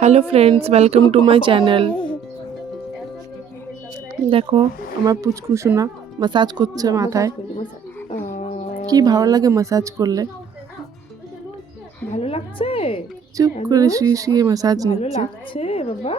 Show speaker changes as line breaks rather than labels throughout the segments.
hello friends welcome to my channel দেখো আমার পুচকু সোনা মাসাজ করছে মাথায় কি ভালো লাগে মাসাজ করলে
ভালো লাগছে
চুপ করে শুয়ে শুয়ে মাসাজ
ভালো
নিচ্ছে
লাগছে বাবা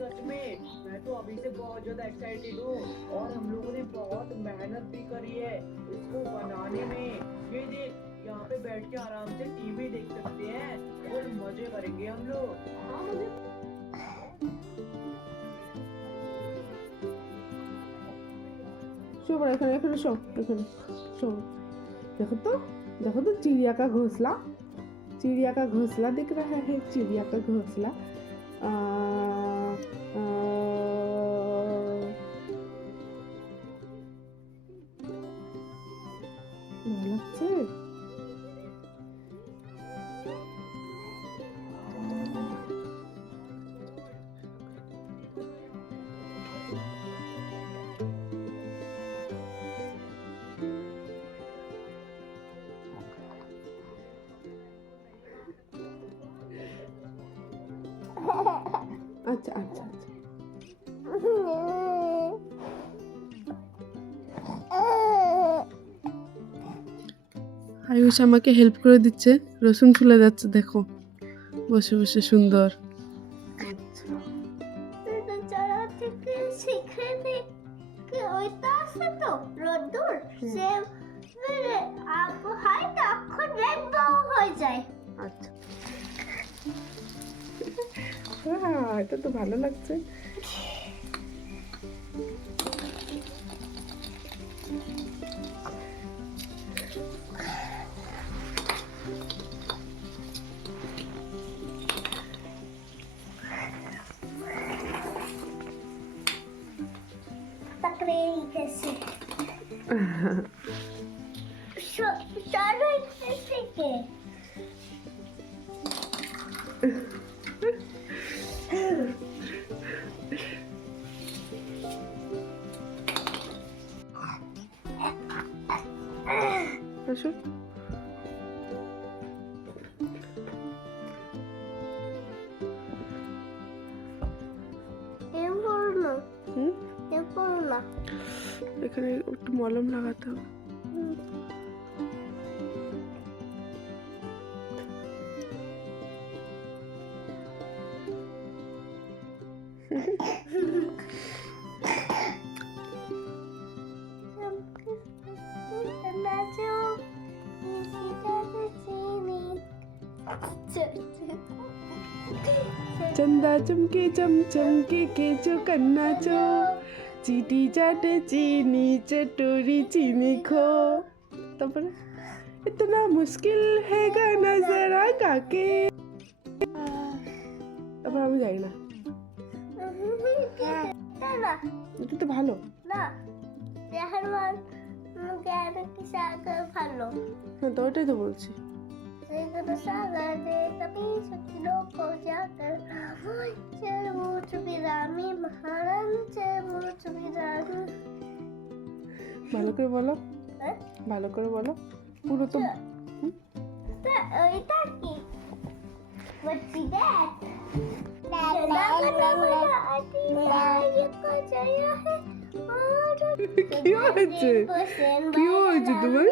सच में मैं तो अभी से बहुत ज्यादा एक्साइटेड हूँ और हम लोगों ने बहुत मेहनत भी करी है इसको बनाने में ये देख यहाँ पे बैठ के आराम से टीवी देख सकते हैं और मजे करेंगे हम लोग
शो बड़ा এখানে এখানে শো এখানে শো देखो तो देखो तो चिड़िया का घोंसला चिड़िया का घोंसला दिख रहा है चिड़िया का घोंसला আচ্ছা আচ্ছা আচ্ছা।
আয়ুষ আমাকে হেল্প করে দিচ্ছে। রসুন ফুলে যাচ্ছে দেখো। বসে বসে সুন্দর।
আচ্ছা। হ্যাঁ এটা তো ভালো লাগছে
তাকরে গেছে
আসো
এখানে একটু মলম লাগাতে হবে।
চমকে চমচমকে কেচো কন্না চো চিটি চাটে চিনি চটুরি চিনি খো তারপরে ইতনা মুশকিল হ্যাগা নজরা কাকে তারপর আমি যাই না এটা তো ভালো
না ভালো
হ্যাঁ তো ওটাই তো বলছি
সেগুলো সাগর যে কবি সকিলো কো জাগর চরমুচ বিরামি মহারান চরমুচ বিরামি
ভালো করে বলো? ভালো করে বলো পুরো তো
এটা কি What's that?
কি হয়েছে কি হয়েছে তোমার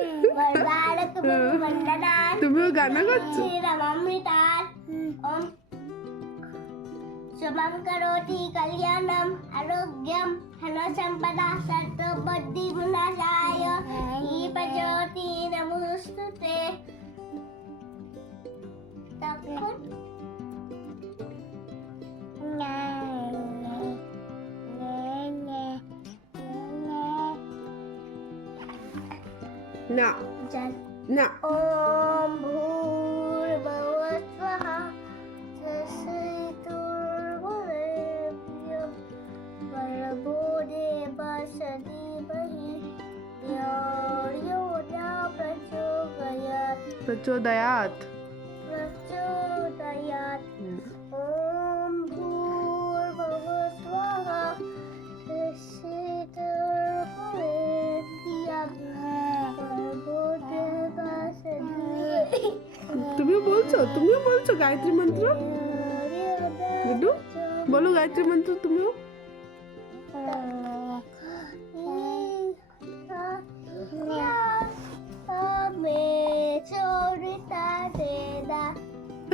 পুরো গানা করছো
శుభం కరోతి కళ్యాణం ఆరోగ్యం ధన సంపద సర్వబుద్ధి వినాశాయ దీపజ్యోతి నమోస్తుతే No. Just
না
ওম ভূর্ভুবঃ তস্তুর্ভুর্ভুয়ঃ ভর্গো দেবসতি বহি প্রচোদয়াৎ প্রচোদয়াৎ
তুমিও বলছো গায়ত্রী মন্ত্র? গুড্ডু বলো গায়ত্রী মন্ত্র তুমিও।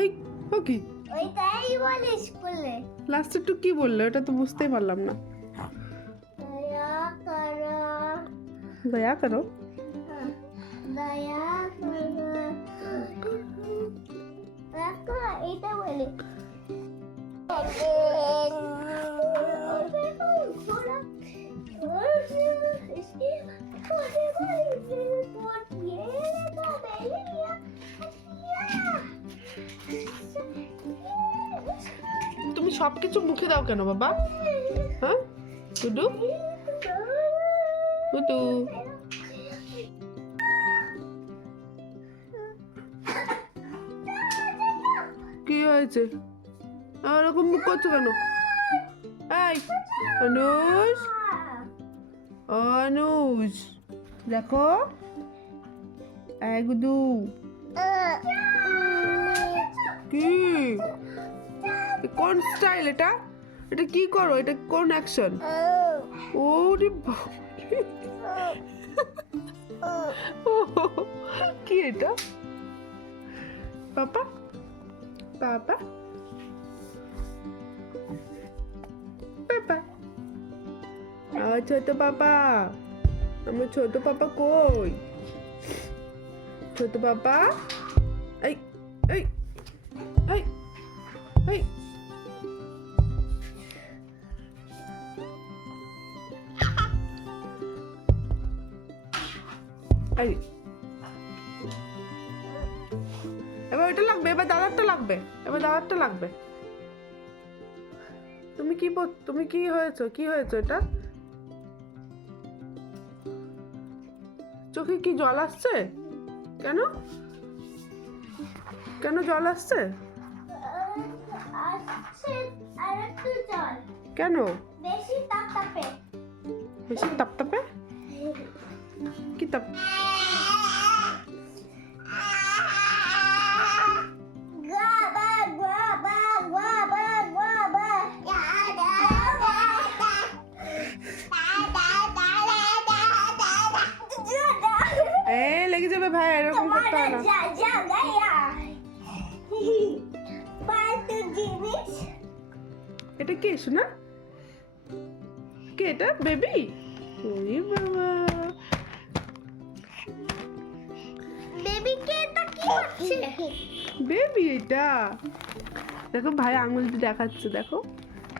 এই ও কি?
ওইটাই বলে স্কুলে
লাস্ট একটু কি বলল? এটা তো বুঝতেই পারলাম না।
দয়া করো।
দয়া করো। তুমি সব কিছু মুখে দাও কেন বাবা? হ্যাঁ? গুড্ডু কি হয়েছে? এরকম মুখ করছ কেন? এই অনুষ অনুষ দেখো। এই গুড্ডু কি? কোন স্টাইল এটা? এটা কি করো? এটা কোন অ্যাকশন? বাবা। কি এটা? পাপা? পাপা? পাপা। আমার ছোট পাপা। আমার ছোট পাপা কই? ছোট পাপা? এই এই। তুমি কি হয়েছো? কি হয়েছে এটা? চোখে কি জল আসছে? কেন? কেন জল আসছে? কেন?
বেশি তাপ তাপে
বেশি তাপতাপে? কি তাপ শোনা কে এটা? বেবি? ওরে বাবা।
বেবিকে এটা? কি হচ্ছে
বেবি এটা। দেখো ভাই আঙুল দিয়ে দেখাচ্ছে দেখো।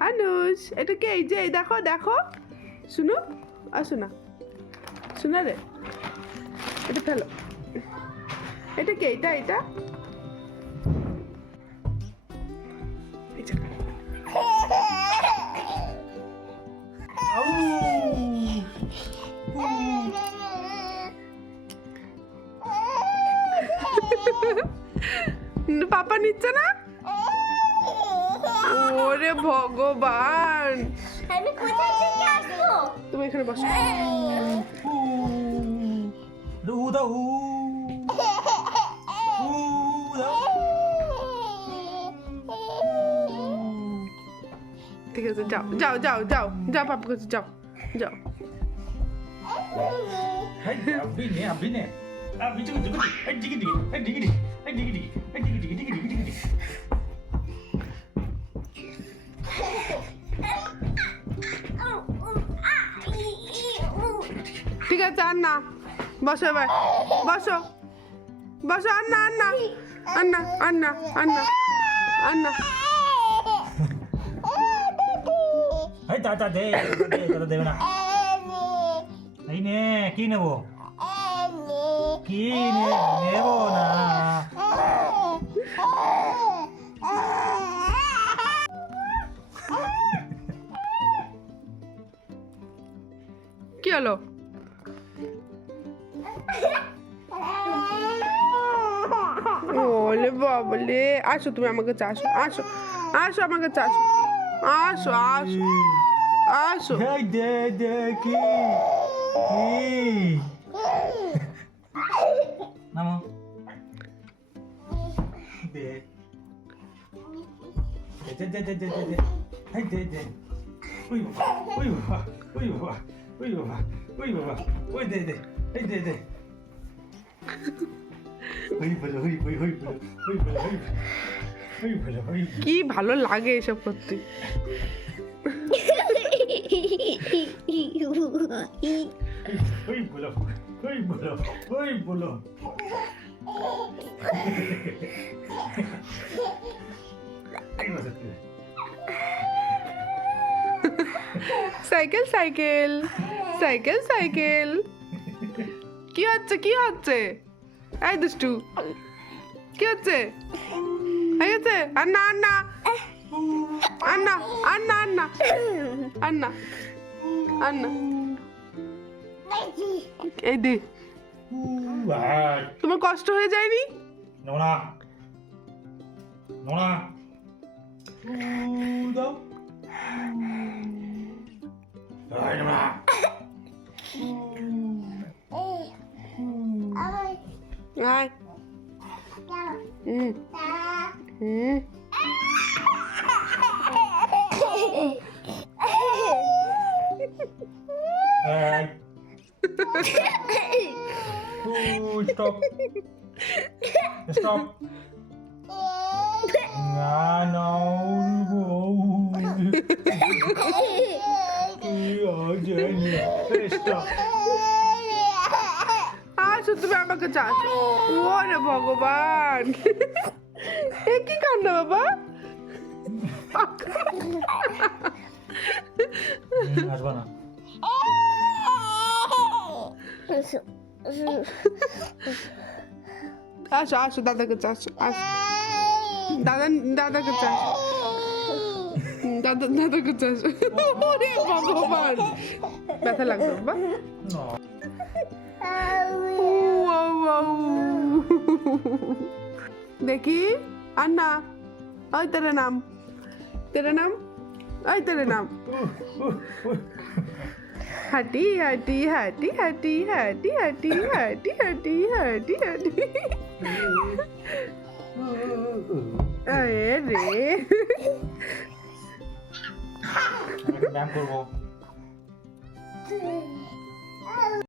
আনুষ এটা কে? এই যে এই দেখো দেখো। শুনো আসো না শোনা রে এটা ফেলো। এটা কে? এটা এটা?
맛있어.
우다 우.
우다. Tiga
tu jauh, jauh, jauh, jauh, jauh apa pukul tu jauh, jauh.
Hai, abi ni, abi ni. Abi cukup cukup. Hai, digi digi, hai digi digi, hai digi digi, hai digi digi, digi digi digi.
ঠিক আছে আর না বসো এবার। বসো। বসো আর না আর না আর না আর না আর না আর না।
এই নে কি নেব? কি নেব না?
কি হলো? বাবলে আসো তুমি আমার কাছে আসো আসো আসো আমার কাছে আসো আসো আসো। আসো
দে দে, কি? নামো। দে। দে দে দে দে দে এই দে দে। ওই বাবা ওই বাবা ওই বাবা ওই বাবা ওই বাবা ওই দে দে। এই দে দে।
কি ভালো লাগে এসব করতে। Cycle cycle cycle cycle. কি হচ্ছে কি হচ্ছে? এই দুষ্টু, কি হচ্ছে? এই হচ্ছে? আন্না আন্না। আন্না আন্না আন্না। আন্না আন্না। এই দে। তোমার কষ্ট হয়ে যায়নি?
নোনা নোনা। দাও।
coi ừ
ừ Ooh, stop. Stop. Nga nấu bố. Đi ở trên nhà. Stop.
আসো তুমি আমাকে চাস ওরে ভগবান। এ কি কাণ্ড বাবা?
আসবা না।
আসো আসো দাদাকে চাস আসো দাদা দাদাকে চাস দাদা দাদাকে চাস ওরে ভগবান। ব্যথা লাগবে বাবা। wow, wow. De aquí, Anna. Ay, Terenam. Terenam. Ay, Terenam. Hati, hati, hati, hati, hati, hati, hati, hati, hati, hati.
Ay, re.